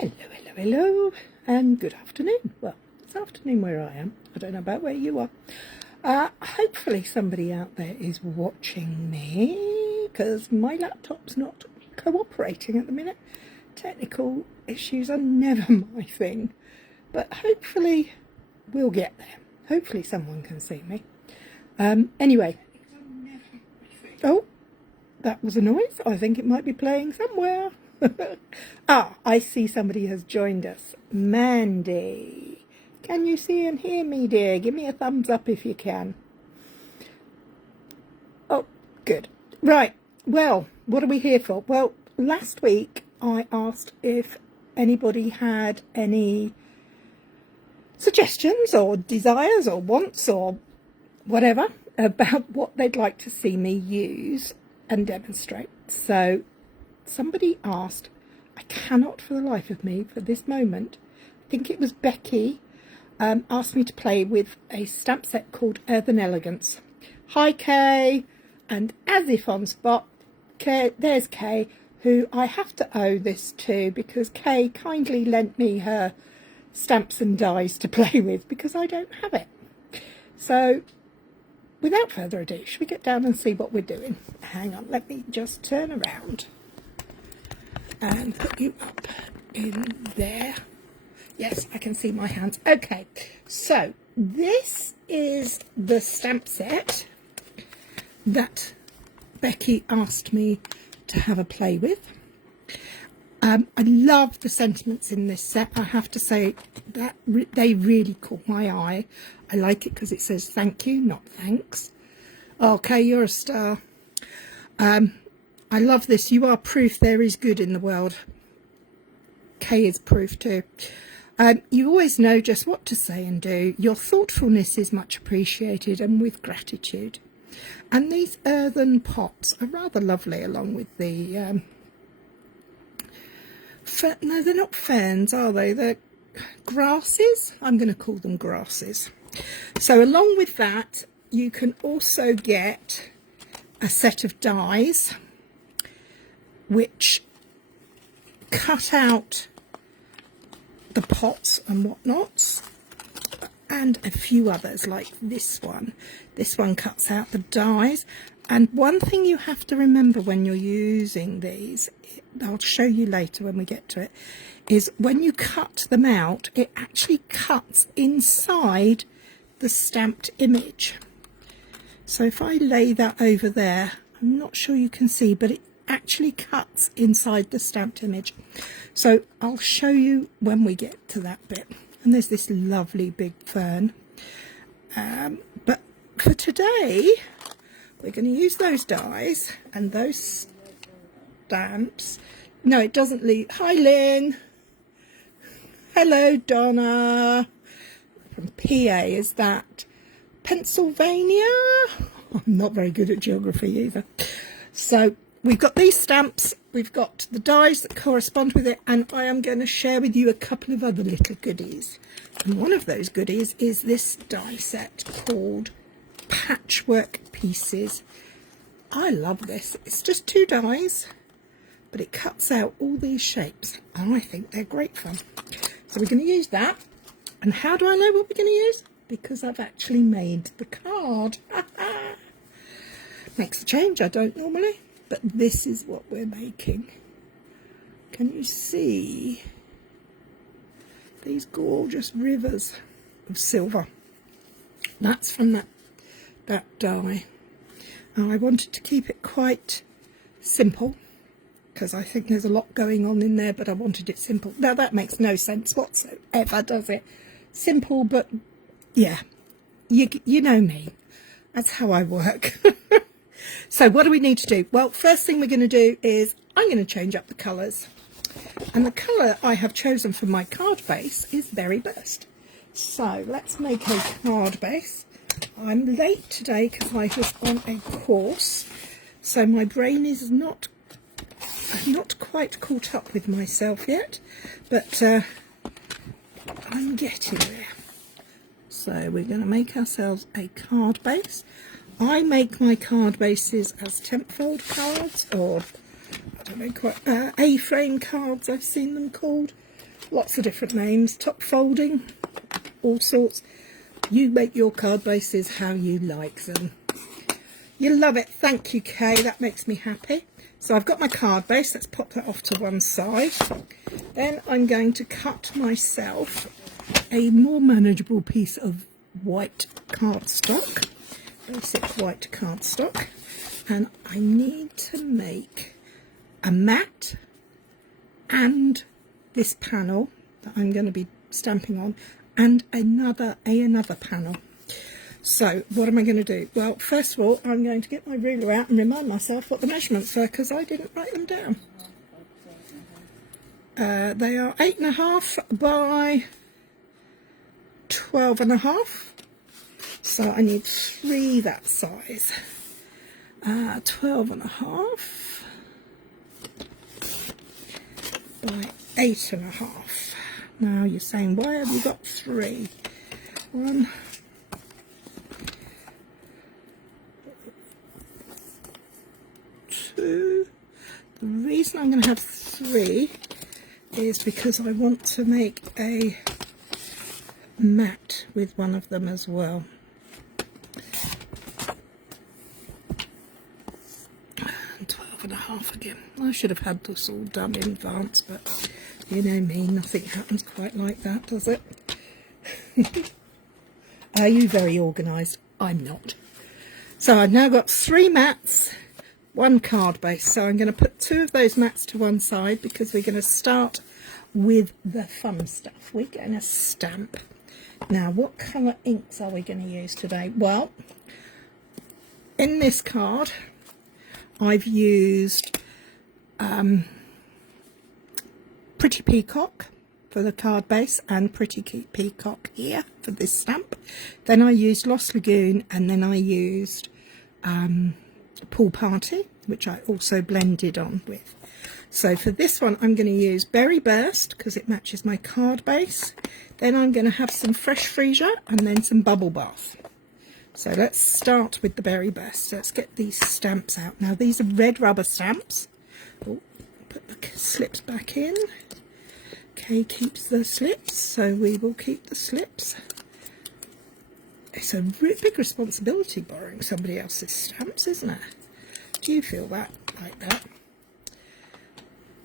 Hello, hello, hello, and good afternoon. Well, it's afternoon where I am. I don't know about where you are. Hopefully somebody out there is watching me, because my laptop's not cooperating at the minute. Technical issues are never my thing, but hopefully we'll get there. Hopefully someone can see me. Anyway. Oh, that was a noise. I think it might be playing somewhere. I see somebody has joined us. Mandy. Can you see and hear me, dear? Give me a thumbs up if you can. Oh, good. Right. Well, what are we here for? Well, last week I asked if anybody had any suggestions or desires or wants or whatever about what they'd like to see me use and demonstrate. So somebody asked, I cannot for the life of me for this moment, I think it was Becky, asked me to play with a stamp set called Earthen Elegance. Hi Kay, and as if on spot, Kay, there's Kay, who I have to owe this to because Kay kindly lent me her stamps and dies to play with because I don't have it. So without further ado, should we get down and see what we're doing? Hang on, let me just turn around and put you up in there. Yes, I can see my hands. Okay, so this is the stamp set that Becky asked me to have a play with. I love the sentiments in this set. I have to say that they really caught my eye. I like it because it says thank you, not thanks. Okay, you're a star. I love this. You are proof there is good in the world. Kay is proof too. You always know just what to say and do. Your thoughtfulness is much appreciated and with gratitude. And these earthen pots are rather lovely along with the... no, they're not ferns, are they? They're grasses. I'm going to call them grasses. So along with that, you can also get a set of dies which cut out the pots and whatnots, and a few others like this one. This one cuts out the dies. And one thing you have to remember when you're using these, I'll show you later when we get to it, is when you cut them out, it actually cuts inside the stamped image. So if I lay that over there, I'm not sure you can see, but it actually cuts inside the stamped image. So I'll show you when we get to that bit. And there's this lovely big fern. But for today, we're going to use those dies and those stamps. No, it doesn't leave. Hi, Lynn. Hello, Donna. From PA, is that Pennsylvania? I'm not very good at geography either. So we've got these stamps, we've got the dies that correspond with it, and I am going to share with you a couple of other little goodies. And one of those goodies is this die set called Patchwork Pieces. I love this. It's just 2 dies, but it cuts out all these shapes, and I think they're great fun. So we're going to use that. And how do I know what we're going to use? Because I've actually made the card. Makes a change, I don't normally, but this is what we're making. Can you see these gorgeous rivers of silver? That's from that die. And I wanted to keep it quite simple because I think there's a lot going on in there, but I wanted it simple. Now that makes no sense whatsoever, does it? Simple, but yeah, you know me. That's how I work. So what do we need to do? Well, first thing we're going to do is I'm going to change up the colours. And the colour I have chosen for my card base is Berry Burst. So let's make a card base. I'm late today because I was on a course, so my brain is not quite caught up with myself yet, but I'm getting there. So we're going to make ourselves a card base. I make my card bases as temp fold cards, or I don't know, quite A-frame cards I've seen them called. lots of different names, top folding, all sorts. You make your card bases how you like them. You love it. Thank you, Kay. That makes me happy. So I've got my card base. Let's pop that off to one side. Then I'm going to cut myself a more manageable piece of white cardstock, basic white cardstock, and I need to make a mat and this panel that I'm going to be stamping on, and another panel. So what am I going to do? Well, first of all, I'm going to get my ruler out and remind myself what the measurements were, because I didn't write them down. They are 8.5 by 12.5. So I need 3 that size. 12.5 by 8.5. Now you're saying, why have you got 3? 1, 2. The reason I'm going to have 3 is because I want to make a mat with one of them as well. And 12.5 again. I should have had this all done in advance, but you know me, nothing happens quite like that, does it? Are you very organised? I'm not. So I've now got 3 mats, 1 card base. So I'm going to put 2 of those mats to one side, because we're going to start with the fun stuff. We're going to stamp. Now, what colour inks are we going to use today? Well, in this card, I've used Pretty Peacock for the card base, and Pretty Peacock here for this stamp. Then I used Lost Lagoon, and then I used Pool Party, which I also blended on with. So for this one, I'm going to use Berry Burst, because it matches my card base. Then I'm going to have some Fresh Freesia, and then some Bubble Bath. So let's start with the Berry Burst. Let's get these stamps out. Now, these are red rubber stamps. Oh, put the slips back in. Kay keeps the slips, so we will keep the slips. It's a big responsibility borrowing somebody else's stamps, isn't it? Do you feel that, like that?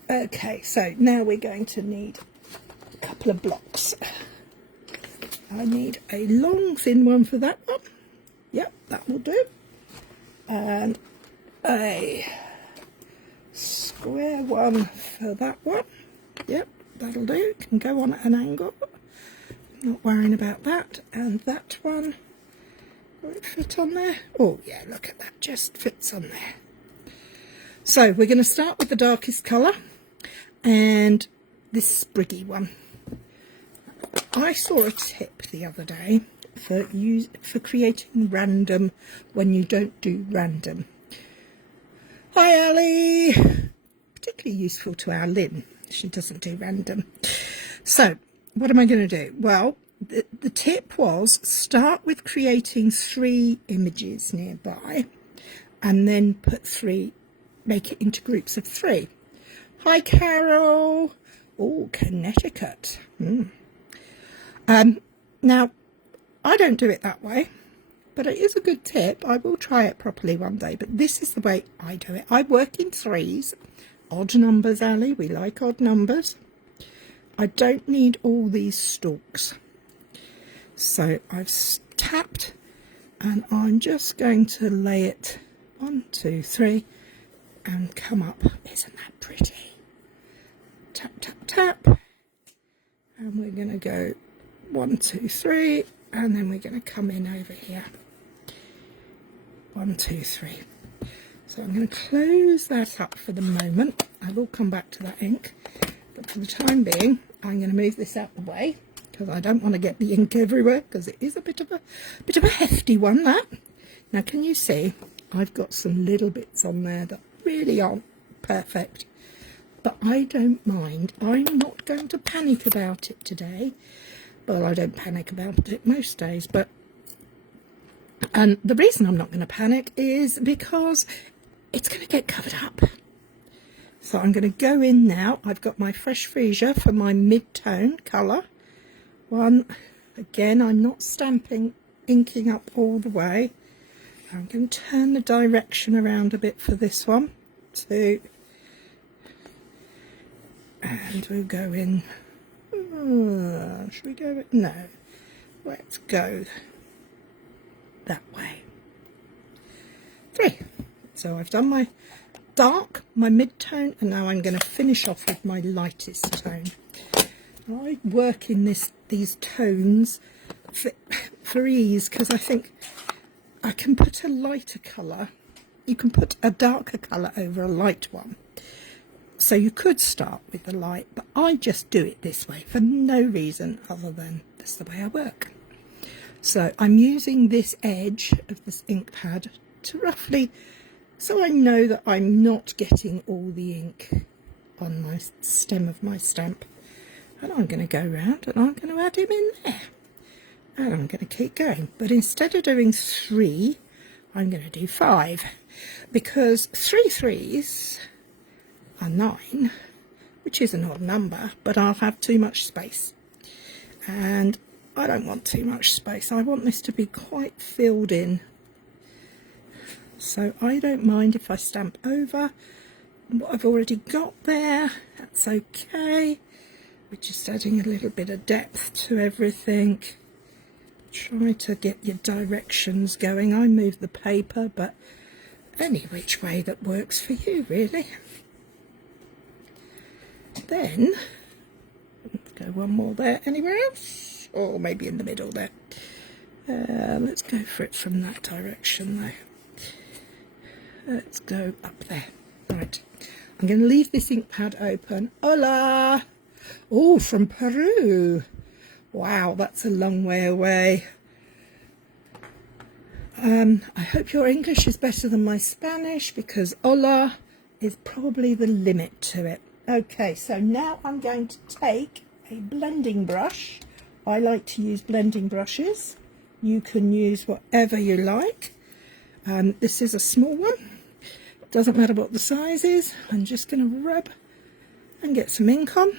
Okay, so now we're going to need a couple of blocks. I need a long, thin one for that one. Yep, that will do. And a square one for that one. Yep, that'll do. Can go on at an angle. Not worrying about that. And that one, will it fit on there? Oh yeah, look at that, just fits on there. So we're going to start with the darkest colour, and this spriggy one. I saw a tip the other day for creating random when you don't do random. Hi Ali! Particularly useful to our Lynn. She doesn't do random. So what am I going to do? Well, the tip was start with creating 3 images nearby, and then put 3, make it into groups of 3. Hi Carol! Oh, Connecticut. Now, I don't do it that way, but it is a good tip. I will try it properly one day, but this is the way I do it. I work in 3s, odd numbers, Ali. We like odd numbers. I don't need all these stalks. So I've tapped, and I'm just going to lay it 1, 2, 3, and come up. Isn't that pretty? Tap, tap, tap. And we're going to go 1, 2, 3, and then we're going to come in over here. 1, 2, 3. So I'm going to close that up for the moment. I will come back to that ink, but for the time being, I'm going to move this out the way, because I don't want to get the ink everywhere, because it is a bit of a hefty one, that. Now, can you see? I've got some little bits on there that really aren't perfect, but I don't mind. I'm not going to panic about it today. Well, I don't panic about it most days, but and the reason I'm not going to panic is because it's going to get covered up. So I'm going to go in now. I've got my Fresh Freesia for my mid-tone colour. One, again, I'm not inking up all the way. I'm going to turn the direction around a bit for this one. 2. And we'll go in. Should we go? No. Let's go that way. 3. So I've done my dark, my mid-tone, and now I'm going to finish off with my lightest tone. I work in these tones for ease, because I think I can put a lighter colour. You can put a darker colour over a light one. So you could start with the light, but I just do it this way for no reason other than that's the way I work. So I'm using this edge of this ink pad to roughly, so I know that I'm not getting all the ink on my stem of my stamp. And I'm going to go round and I'm going to add him in there. And I'm going to keep going. But instead of doing 3, I'm going to do 5. Because 3 3s are 9, which is an odd number, but I'll have too much space. And I don't want too much space. I want this to be quite filled in. So I don't mind if I stamp over what I've already got there. That's okay. We're just adding a little bit of depth to everything. Try to get your directions going. I move the paper, but any which way that works for you, really. Then, let's go one more there. Anywhere else? Or maybe in the middle there. Let's go for it from that direction, though. Let's go up there. Right. I'm going to leave this ink pad open. Hola! Oh, from Peru. Wow, that's a long way away. I hope your English is better than my Spanish, because hola is probably the limit to it. Okay, so now I'm going to take a blending brush. I like to use blending brushes. You can use whatever you like. This is a small one. Doesn't matter what the size is. I'm just going to rub and get some ink on.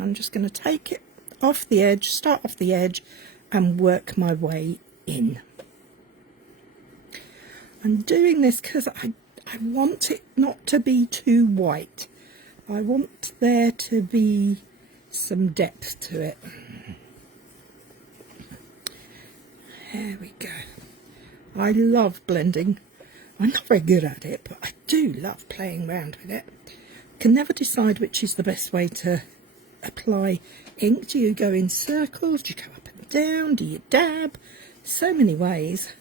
I'm just going to take it off the edge, start off the edge, and work my way in. I'm doing this because I want it not to be too white. I want there to be some depth to it. There we go. I love blending. I'm not very good at it, but I do love playing around with it. Can never decide which is the best way to apply ink. Do you go in circles? Do you go up and down? Do you dab? So many ways.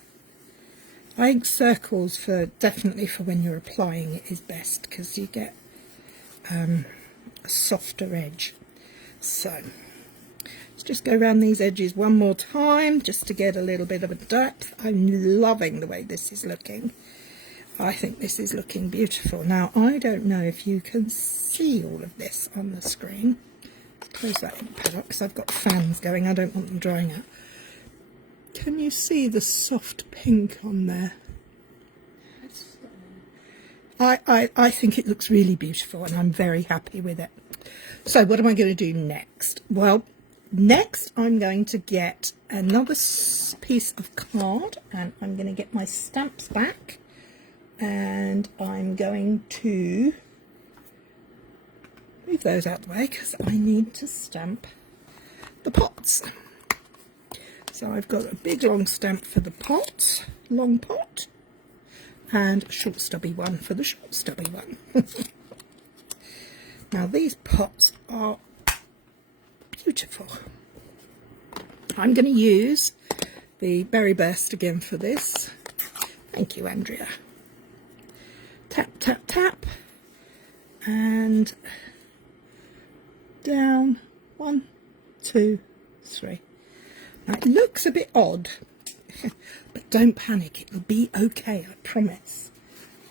I think circles definitely for when you're applying it is best, because you get a softer edge. So let's just go around these edges one more time just to get a little bit of a depth. I'm loving the way this is looking. I think this is looking beautiful. Now, I don't know if you can see all of this on the screen. Let's close that ink pad up because I've got fans going. I don't want them drying out. Can you see the soft pink on there? I think it looks really beautiful, and I'm very happy with it. So what am I going to do next? Well, next I'm going to get another piece of card, and I'm going to get my stamps back, and I'm going to move those out the way because I need to stamp the pots. So I've got a big long stamp for the pot, long pot, and a short stubby one for the short stubby one. Now these pots are beautiful. I'm going to use the Berry Burst again for this. Thank you, Andrea. Tap, tap, tap, and down, 1, 2, 3. Now it looks a bit odd, but don't panic, it'll be okay, I promise.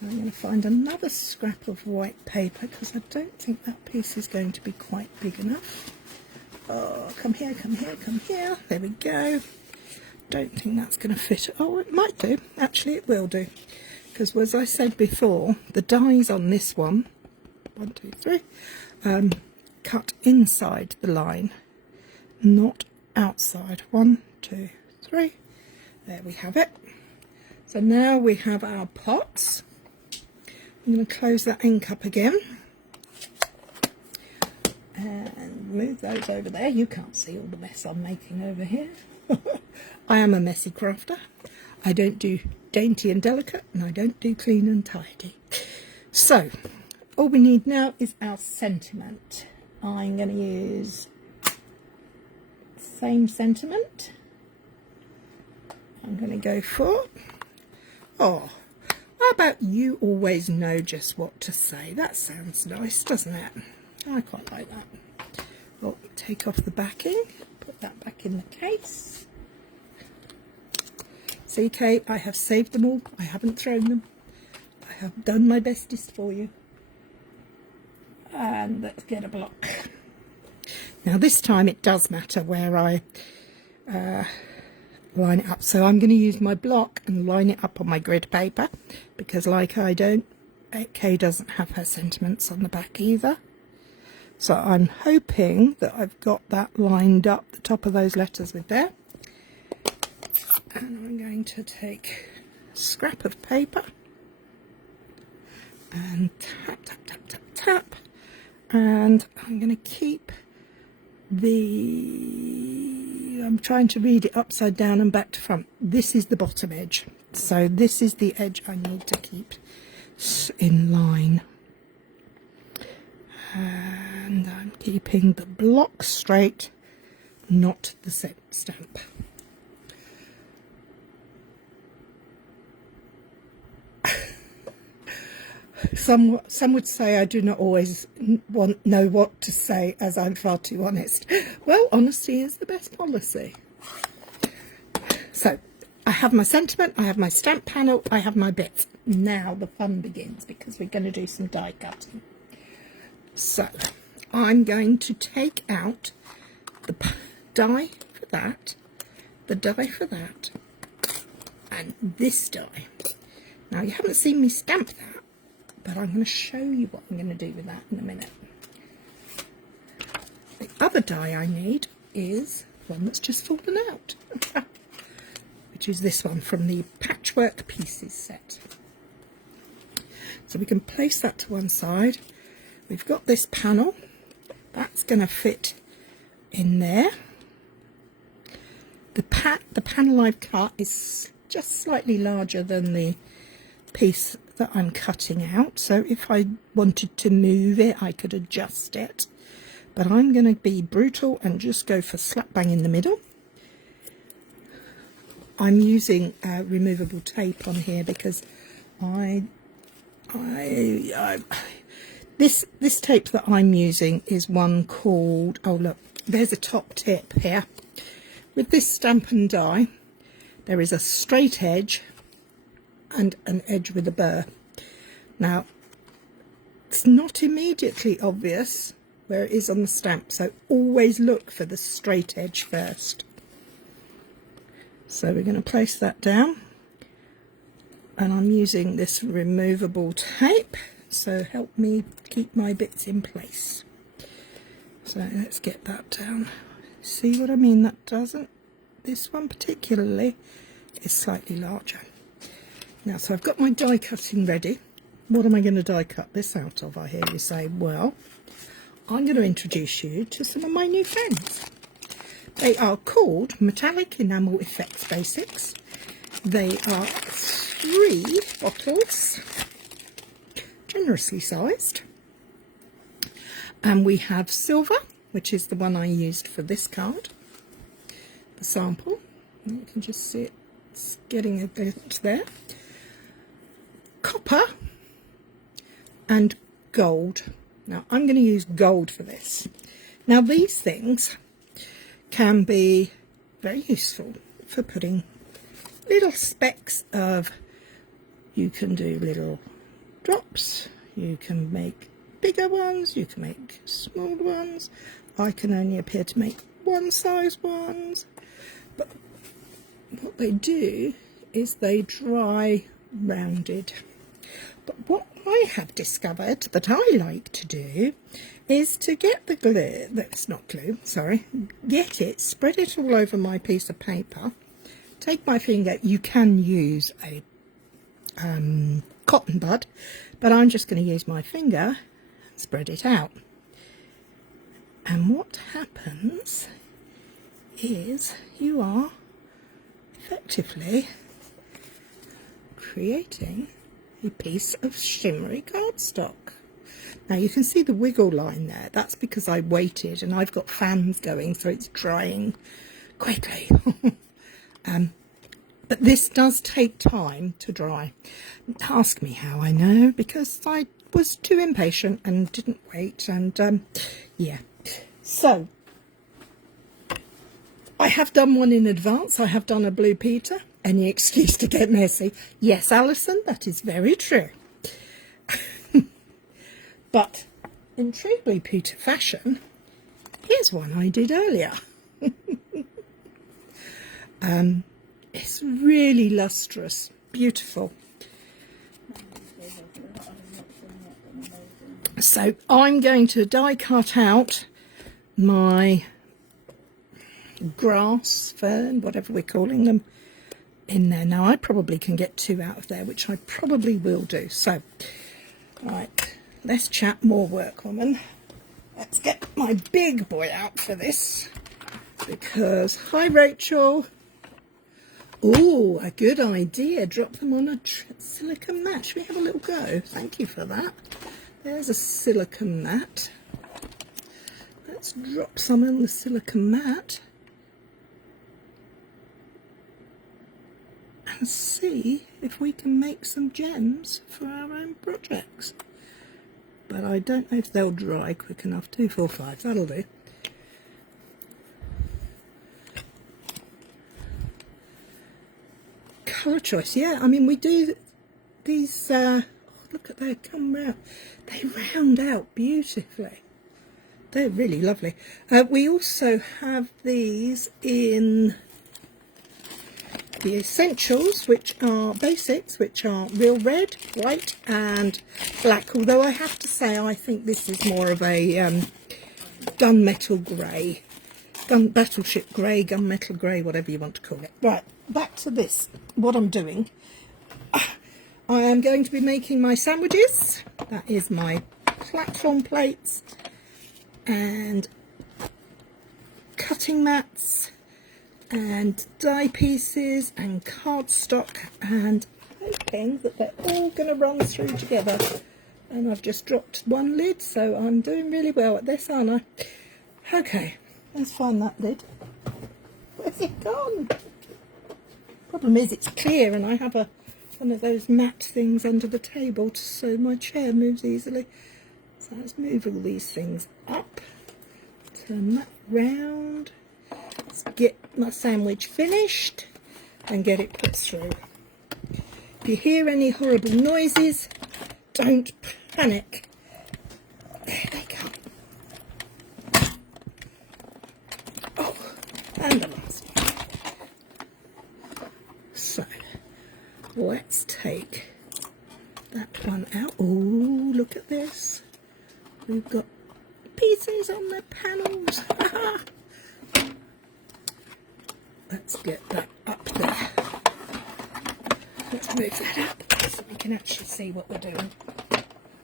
I'm going to find another scrap of white paper because I don't think that piece is going to be quite big enough. Oh, come here, come here, come here. There we go. Don't think that's going to fit. Oh, it might do. Actually, it will do. Because as I said before, the dies on this one 1, 2, 3, cut inside the line, not outside. 1, 2, 3. There we have it. So now we have our pots. I'm going to close that ink up again and move those over there. You can't see all the mess I'm making over here. I am a messy crafter. I don't do dainty and delicate, and I don't do clean and tidy. So all we need now is our sentiment. I'm going to use the same sentiment. I'm going to go for, oh, how about you always know just what to say? That sounds nice, doesn't it? I quite like that. Well, take off the backing, put that back in the case. See, Kate, I have saved them all. I haven't thrown them. I have done my bestest for you. And let's get a block. Now this time it does matter where I line it up. So I'm going to use my block and line it up on my grid paper, because like I don't, Kay doesn't have her sentiments on the back either. So I'm hoping that I've got that lined up, the top of those letters with there. And I'm going to take a scrap of paper and tap, tap, tap, tap, tap. And I'm going to keep I'm trying to read it upside down and back to front. This is the bottom edge. So this is the edge I need to keep in line. And I'm keeping the block straight, not the stamp. Some would say I do not always know what to say, as I'm far too honest. Well, honesty is the best policy. So I have my sentiment, I have my stamp panel, I have my bits. Now the fun begins, because we're going to do some die cutting. So I'm going to take out the die for that, the die for that, and this die. Now you haven't seen me stamp that, but I'm going to show you what I'm going to do with that in a minute. The other die I need is one that's just fallen out, which is this one from the Patchwork Pieces set. So we can place that to one side. We've got this panel. That's going to fit in there. The panel I've cut is just slightly larger than the piece that I'm cutting out, so if I wanted to move it I could adjust it, but I'm going to be brutal and just go for slap bang in the middle. I'm using removable tape on here because this tape that I'm using is one called, oh look, there's a top tip here. With this Stampin' Die there is a straight edge and an edge with a burr. Now it's not immediately obvious where it is on the stamp, so always look for the straight edge first. So we're going to place that down, and I'm using this removable tape, so help me keep my bits in place. So let's get that down. See what I mean? That doesn't, this one particularly is slightly larger. Now, so I've got my die cutting ready. What am I going to die cut this out of, I hear you say? Well, I'm going to introduce you to some of my new friends. They are called Metallic Enamel Effects Basics. They are 3 bottles, generously sized. And we have silver, which is the one I used for this card, the sample. You can just see it's getting a bit there. Copper and gold. Now I'm going to use gold for this. Now these things can be very useful for putting little specks of, you can do little drops, you can make bigger ones, you can make small ones. I can only appear to make one size ones, but what they do is they dry rounded. But what I have discovered that I like to do is to get the glue, that's not glue, sorry, get it, spread it all over my piece of paper, take my finger, you can use a cotton bud, but I'm just going to use my finger, spread it out. And what happens is you are effectively creating a piece of shimmery cardstock. Now you can see the wiggle line there. That's because I waited and I've got fans going, so it's drying quickly. But this does take time to dry. Ask me how I know, because I was too impatient and didn't wait, and yeah. So I have done one in advance. I have done a Blue Peter. Any excuse to get messy. Yes, Alison, that is very true. But in true Blue Peter fashion, here's one I did earlier. It's really lustrous, beautiful. So I'm going to die cut out my grass, fern, whatever we're calling them, in there. Now I probably can get 2 out of there, which I probably will do. So, right, let's chat more, workwoman. Let's get my big boy out for this, because, hi Rachel. Oh, a good idea. Drop them on a silicone mat. Should we have a little go? Thank you for that. There's a silicone mat. Let's drop some on the silicone mat and see if we can make some gems for our own projects. But I don't know if they'll dry quick enough. 2, 4, 5, that'll do. Colour choice, yeah, I mean we do these, oh, look at that, come round, they round out beautifully, they're really lovely. We also have these in the essentials, which are basics, which are real red, white and black, although I have to say I think this is more of a gunmetal grey, battleship grey, gunmetal grey, whatever you want to call it. Right, back to this, what I'm doing. I am going to be making my sandwiches. That is my platform plates and cutting mats and die pieces and cardstock, and hoping that they're all going to run through together. And I've just dropped one lid, so I'm doing really well at this, aren't I? Okay, let's find that lid. Where's it gone? Problem is it's clear and I have one of those mat things under the table so my chair moves easily. So let's move all these things up, turn that round, let's get my sandwich finished and get it put through. If you hear any horrible noises, don't panic. There they go. Oh, and the last one. So, let's take that one out. Oh, look at this. We've got pieces on the panels. Let's get that up there. Let's move that up so we can actually see what we're doing.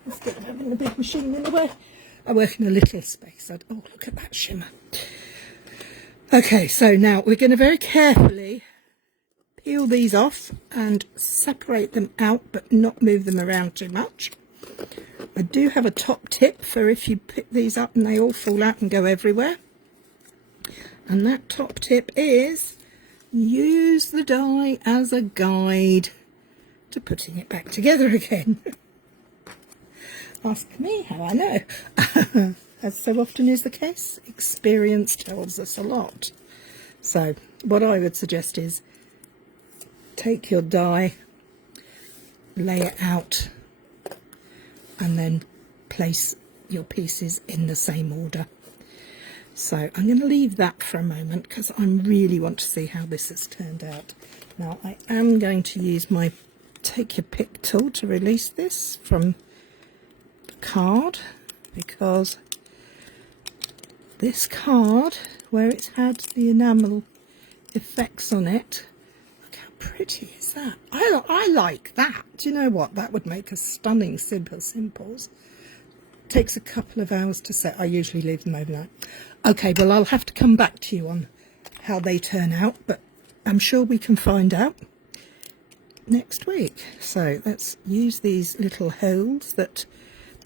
Instead of having the big machine in the way. I work in a little space. Oh, look at that shimmer. Okay, so now we're going to very carefully peel these off and separate them out, but not move them around too much. I do have a top tip for if you pick these up and they all fall out and go everywhere. And that top tip is use the die as a guide to putting it back together again. Ask me how I know. As so often is the case, experience tells us a lot. So what I would suggest is take your die, lay it out, and then place your pieces in the same order. So I'm going to leave that for a moment because I really want to see how this has turned out. Now I am going to use my take your pick tool to release this from the card, because this card, where it's had the enamel effects on it, look how pretty is that. I like that. Do you know what? That would make a stunning simples. Takes a couple of hours to set. I usually leave them overnight. Okay, well, I'll have to come back to you on how they turn out, but I'm sure we can find out next week. So let's use these little holes that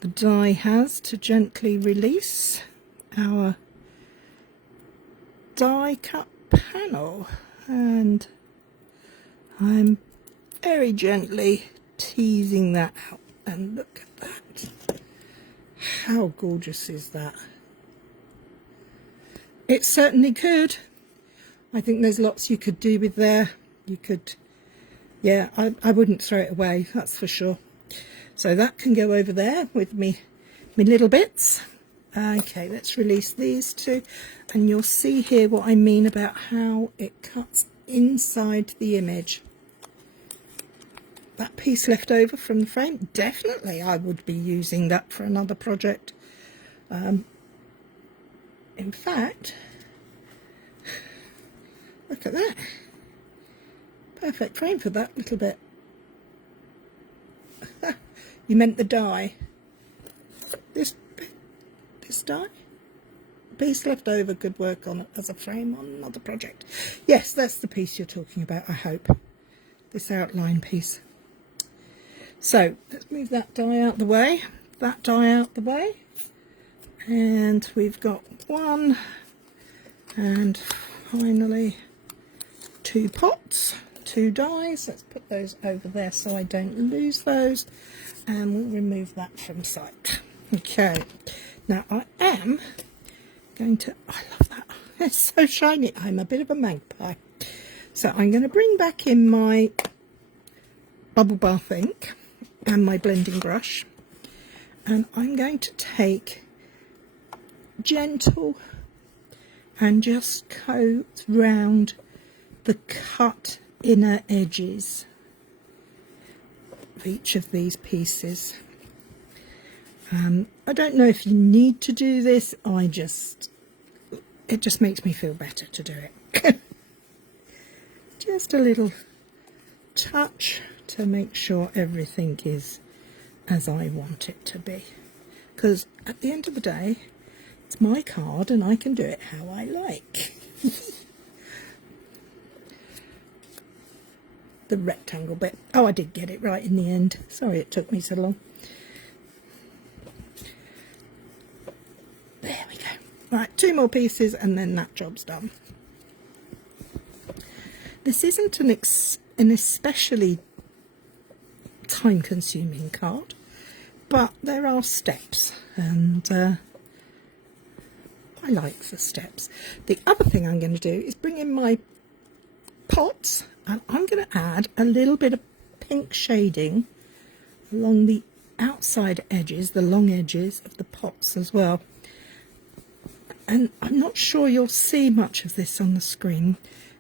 the die has to gently release our die cut panel, and I'm very gently teasing that out, and look at that. How gorgeous is that? It certainly could. I think there's lots you could do with there. You could, yeah, I wouldn't throw it away, that's for sure. So that can go over there with me little bits. Okay, let's release these two, and you'll see here what I mean about how it cuts inside the image. That piece left over from the frame, definitely I would be using that for another project. In fact, look at that. Perfect frame for that little bit. You meant the die. This die? Piece left over, good work on it as a frame on another project. Yes, that's the piece you're talking about, I hope. This outline piece. So let's move that die out the way, that die out the way, and we've got one, and finally 2 pots, 2 dies. Let's put those over there so I don't lose those, and we'll remove that from sight. Okay, now I am going to, I love that, it's so shiny. I'm a bit of a magpie. So I'm going to bring back in my bubble bath ink and my blending brush, and I'm going to take gentle and just coat round the cut inner edges of each of these pieces. I don't know if you need to do this, it just makes me feel better to do it. Just a little touch to make sure everything is as I want it to be, because at the end of the day it's my card and I can do it how I like. The rectangle bit, oh, I did get it right in the end, sorry it took me so long. There we go. Right, 2 more pieces and then that job's done. This isn't an especially time-consuming card, but there are steps, and I like the steps. The other thing I'm going to do is bring in my pots, and I'm going to add a little bit of pink shading along the outside edges, the long edges of the pots as well. And I'm not sure you'll see much of this on the screen,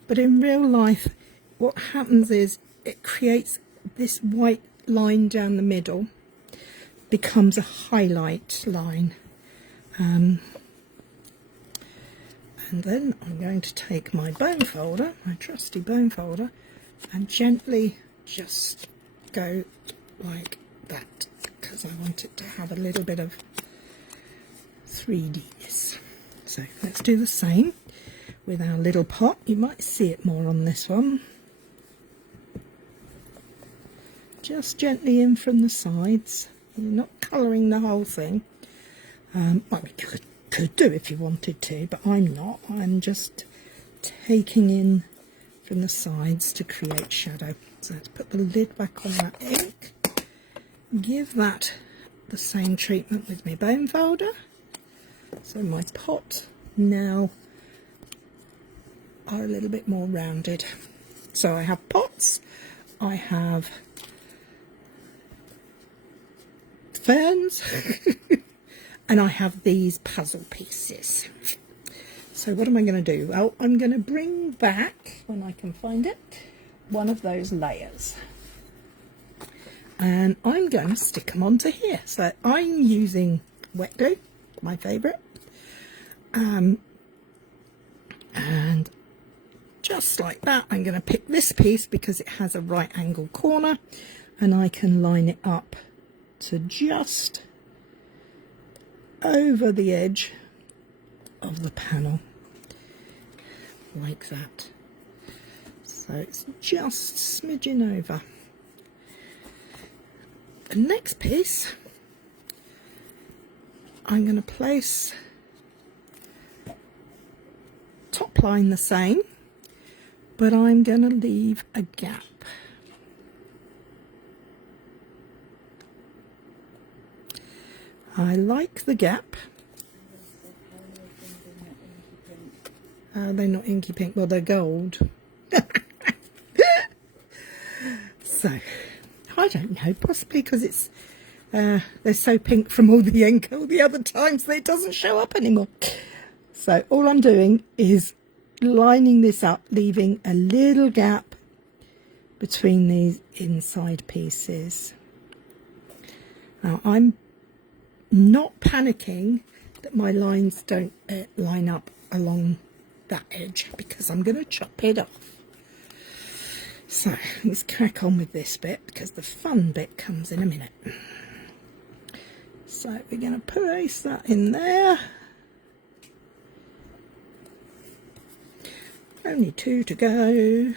but in real life what happens is it creates this white line down the middle, becomes a highlight line, and then I'm going to take my bone folder, my trusty bone folder, and gently just go like that, because I want it to have a little bit of 3Dness. So let's do the same with our little pot. You might see it more on this one. Just gently in from the sides. You're not colouring the whole thing. Well, you could do if you wanted to, but I'm not. I'm just taking in from the sides to create shadow. So let's put the lid back on that ink. Give that the same treatment with my bone folder. So my pot now are a little bit more rounded. So I have pots, I have ferns, and I have these puzzle pieces. So what am I going to do? Well, I'm going to bring back, when I can find it, one of those layers. and I'm going to stick them onto here. So I'm using wet glue, my favourite, and just like that I'm going to pick this piece because it has a right angle corner, and I can line it up to just over the edge of the panel like that. So it's just smidging over. The next piece I'm going to place top line the same, but I'm going to leave a gap. I like the gap. They're not inky pink, well they're gold. So, I don't know, possibly because it's they're so pink from all the ink all the other times that it doesn't show up anymore. So all I'm doing is lining this up, leaving a little gap between these inside pieces. Now I'm not panicking that my lines don't line up along that edge because I'm going to chop it off. So let's crack on with this bit because the fun bit comes in a minute. So we're going to place that in there. Only 2 to go.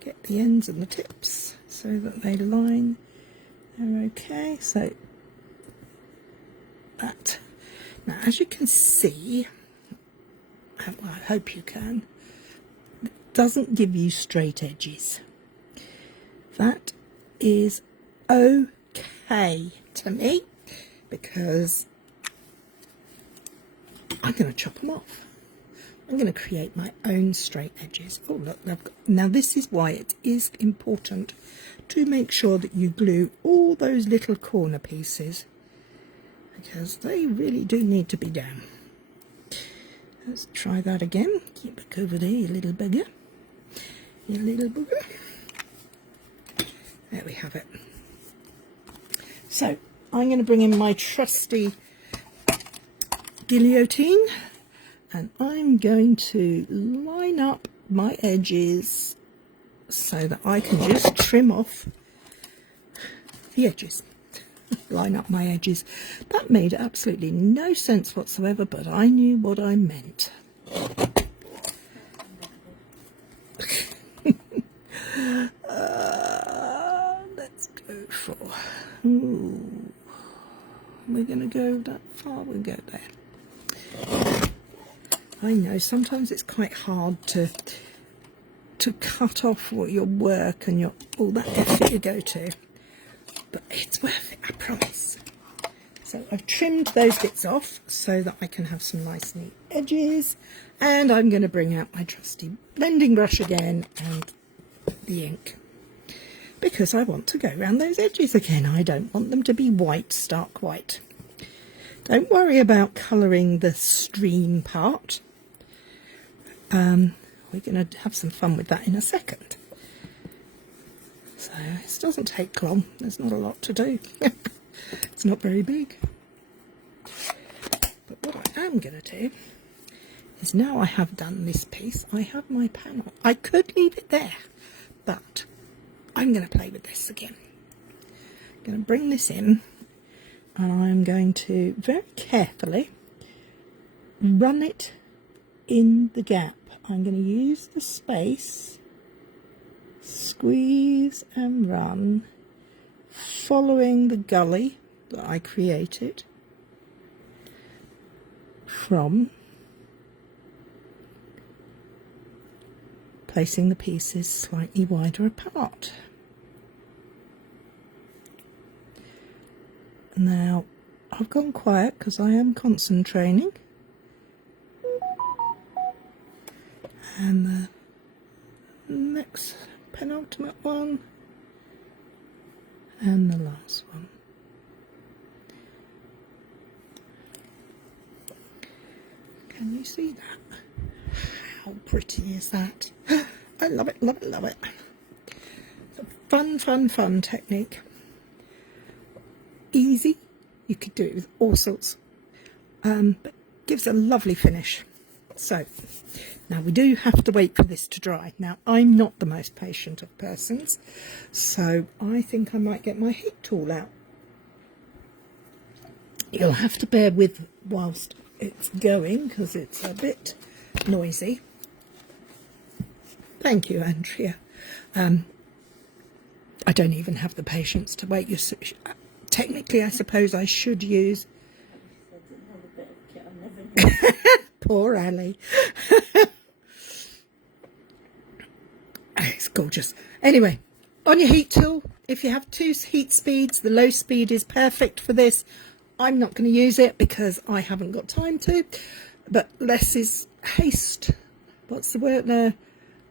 Get the ends and the tips so that they line. They're okay. So that. Now, as you can see, well, I hope you can, it doesn't give you straight edges. That is okay to me because I'm going to chop them off. I'm going to create my own straight edges. Oh look, now this is why it is important to make sure that you glue all those little corner pieces because they really do need to be down. Let's try that again. Get back over there, you little bugger. You little bugger. There we have it. So I'm going to bring in my trusty guillotine and I'm going to line up my edges so that I can just trim off the edges. Line up my edges. That made absolutely no sense whatsoever, but I knew what I meant. Let's go for... Ooh, we're going to go that far, we'll go there. I know sometimes it's quite hard to cut off what your work and all that effort you go to, but it's worth it, I promise. So I've trimmed those bits off so that I can have some nice neat edges, and I'm going to bring out my trusty blending brush again and the ink because I want to go around those edges again. I don't want them to be white, stark white. Don't worry about colouring the stream part. We're going to have some fun with that in a second. So this doesn't take long. There's not a lot to do. It's not very big. But what I am going to do is now I have done this piece, I have my panel. I could leave it there, but I'm going to play with this again. I'm going to bring this in and I'm going to very carefully run it in the gap. I'm going to use the space, squeeze and run, following the gully that I created from placing the pieces slightly wider apart. Now I've gone quiet because I am concentrating, and the next penultimate one and the last one. Can you see that? How pretty is that? I love it, love it, love it. The fun technique. Easy. You could do it with all sorts, but gives a lovely finish. So now we do have to wait for this to dry. Now I'm not the most patient of persons, so I think I might get my heat tool out. You'll have to bear with whilst it's going because it's a bit noisy. Thank you, Andrea. I don't even have the patience to wait. Technically, I suppose I should use... Poor Ali. It's gorgeous. Anyway, on your heat tool, if you have 2 heat speeds, the low speed is perfect for this. I'm not going to use it because I haven't got time to, but less is haste. What's the word there?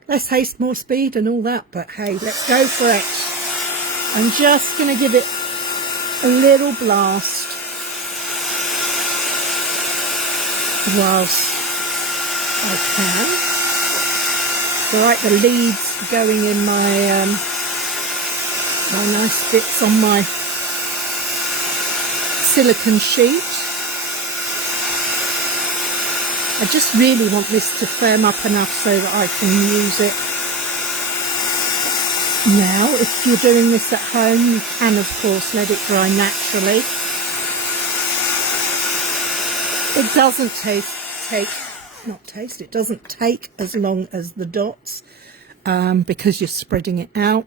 Less haste, more speed and all that, but hey, let's go for it. I'm just going to give it a little blast whilst I can. All right, the leads going in my my nice bits on my silicone sheet. I just really want this to firm up enough so that I can use it. Now, if you're doing this at home, you can of course let it dry naturally. It doesn't it doesn't take as long as the dots because you're spreading it out,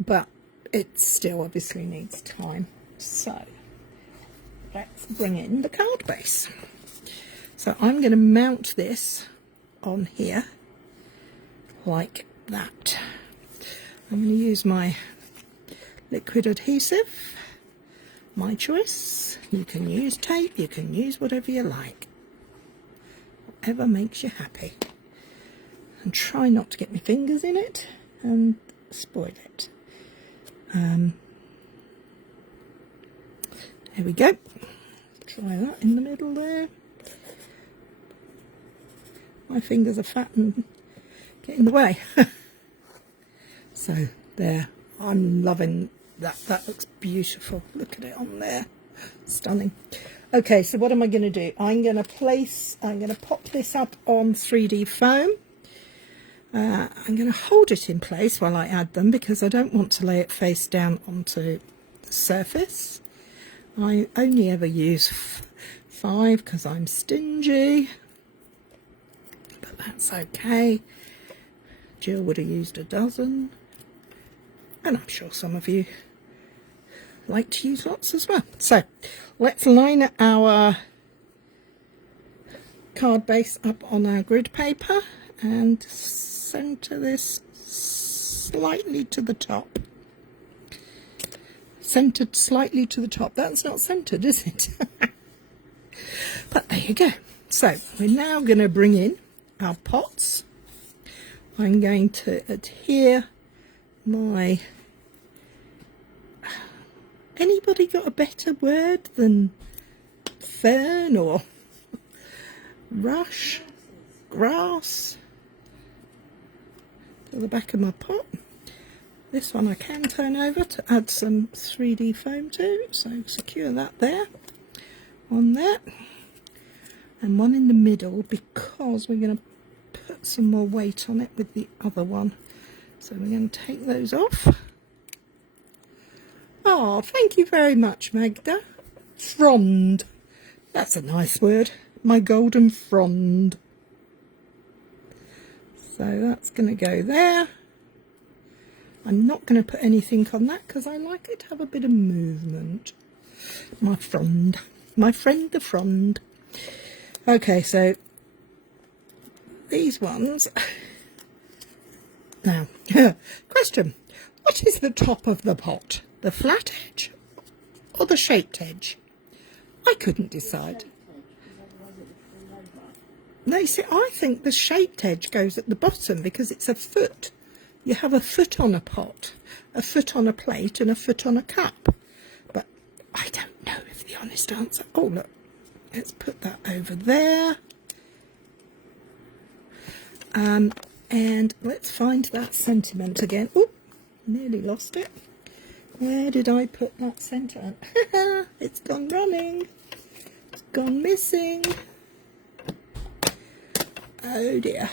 but it still obviously needs time. So let's bring in the card base. So I'm going to mount this on here like that. I'm going to use my liquid adhesive, my choice. You can use tape, you can use whatever you like, whatever makes you happy. And try not to get my fingers in it and spoil it. There we go. Try that in the middle there. My fingers are fat and get in the way. So there, I'm loving that. That looks beautiful. Look at it on there. Stunning. Okay, so what am I going to do? I'm going to pop this up on 3D foam. I'm going to hold it in place while I add them because I don't want to lay it face down onto the surface. I only ever use 5 because I'm stingy, but that's okay. Jill would have used a dozen, and I'm sure some of you like to use lots as well. So let's line our card base up on our grid paper and center this slightly to the top. Centered slightly to the top. That's not centered, is it? But there you go. So we're now going to bring in our pots. I'm going to adhere my... Anybody got a better word than fern or rush, grass to the back of my pot? This one I can turn over to add some 3D foam to, so secure that there, on there, and one in the middle because we're going to put some more weight on it with the other one. So we're going to take those off. Oh, thank you very much, Magda. Frond. That's a nice word. My golden frond. So that's going to go there. I'm not going to put anything on that because I like it to have a bit of movement. My frond. My friend the frond. Okay, so these ones. Now, question. What is the top of the pot? The flat edge or the shaped edge? I couldn't decide. No, you see, I think the shaped edge goes at the bottom because it's a foot. You have a foot on a pot, a foot on a plate and a foot on a cup. But I don't know if the honest answer... Oh, look. Let's put that over there. And let's find that sentiment again. Ooh, Nearly lost it. Where did I put that centre? It's gone running. It's gone missing. Oh dear.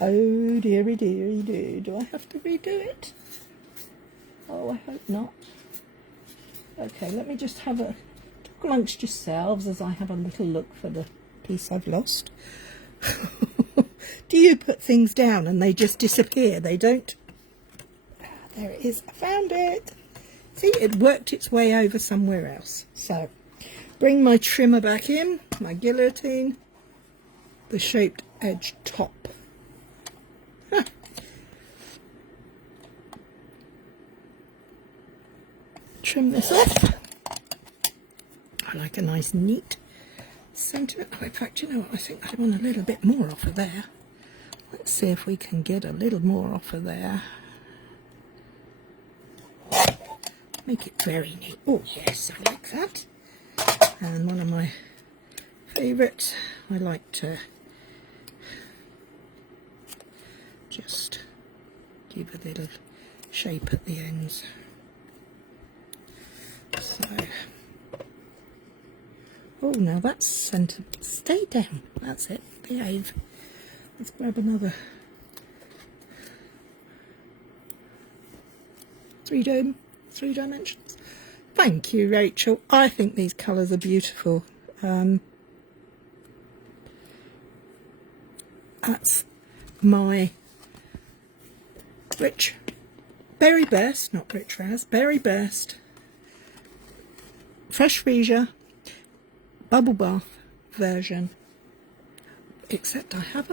Oh dearie dearie do. Do I have to redo it? Oh, I hope not. Okay, let me just have a talk amongst yourselves as I have a little look for the piece I've lost. Do you put things down and they just disappear? They don't. Ah, there it is. I found it. See, it worked its way over somewhere else. So, bring my trimmer back in, my guillotine, the shaped edge top. Trim this off. I like a nice neat centre. Oh, in fact, you know what? I think I want a little bit more off of there. Let's see if we can get a little more off of there. Make it very neat. Oh yes, I like that. And one of my favourites, I like to just give a little shape at the ends. So, oh, now that's centre. Stay down. That's it. Behave. Let's grab another three dimensions. Thank you, Rachel. I think these colours are beautiful. That's my Berry Burst, not Rich Raz, Berry Burst Fresh Freesia Bubble Bath version. Except I have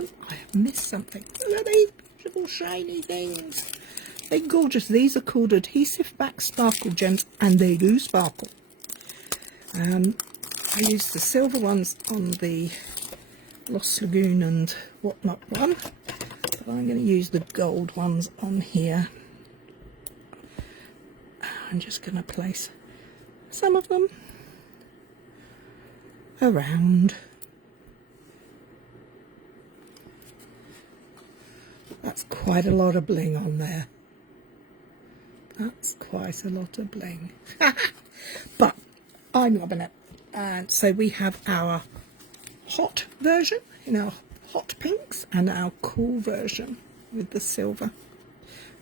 missed something. Look at these beautiful shiny things. They're gorgeous. These are called Adhesive Back Sparkle Gems, and they do sparkle. I used the silver ones on the Lost Lagoon and whatnot one, but I'm going to use the gold ones on here. I'm just going to place some of them around. That's quite a lot of bling on there. That's quite a lot of bling. But I'm loving it. And so we have our hot version in our hot pinks and our cool version with the silver.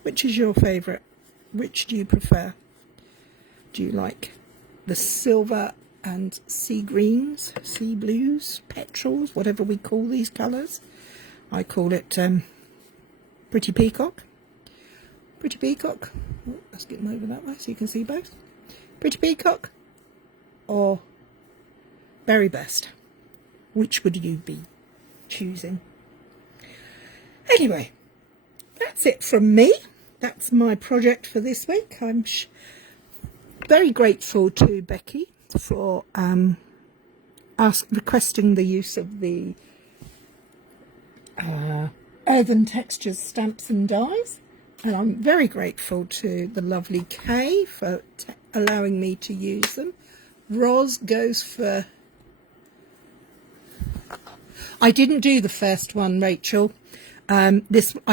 Which is your favourite? Which do you prefer? Do you like the silver and sea greens, sea blues, petrels, whatever we call these colours? I call it Pretty Peacock. Pretty Peacock. Oh, let's get them over that way so you can see both. Pretty Peacock or Berry Burst. Which would you be choosing? Anyway, that's it from me. That's my project for this week. I'm very grateful to Becky for requesting the use of the Earthen Textures stamps and dies, and I'm very grateful to the lovely Kay for allowing me to use them. Roz goes for... I didn't do the first one, Rachel. I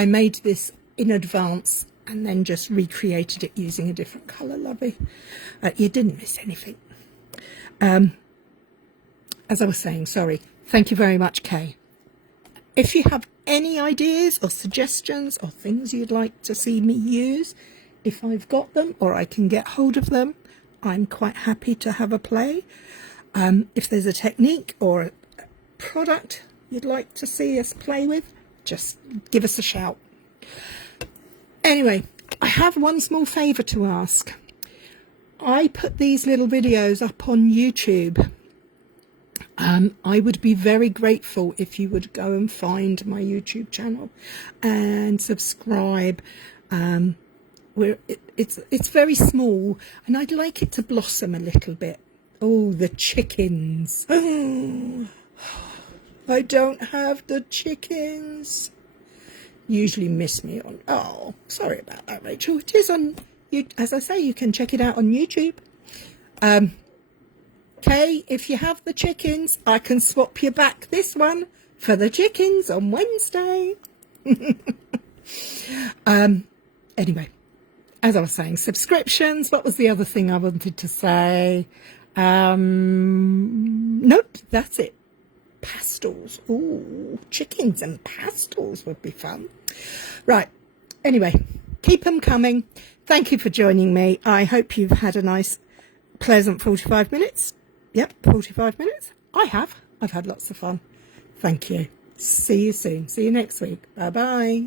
made this in advance and then just recreated it using a different colour, lovey. You didn't miss anything. As I was saying, sorry. Thank you very much, Kay. If you have any ideas or suggestions or things you'd like to see me use, if I've got them or I can get hold of them, I'm quite happy to have a play. If there's a technique or a product you'd like to see us play with, just give us a shout. Anyway, I have one small favour to ask. I put these little videos up on YouTube. I would be very grateful if you would go and find my YouTube channel and subscribe. It's very small and I'd like it to blossom a little bit. Oh, the chickens. Oh, I don't have the chickens. Usually miss me on... Oh, sorry about that, Rachel. It is on... As I say, you can check it out on YouTube. Okay, if you have the chickens, I can swap you back this one for the chickens on Wednesday. Anyway, as I was saying, subscriptions. What was the other thing I wanted to say? Nope, that's it. Pastels. Ooh, chickens and pastels would be fun. Right. Anyway, keep them coming. Thank you for joining me. I hope you've had a nice, pleasant 45 minutes. Yep, 45 minutes. I have. I've had lots of fun. Thank you. See you soon. See you next week. Bye-bye.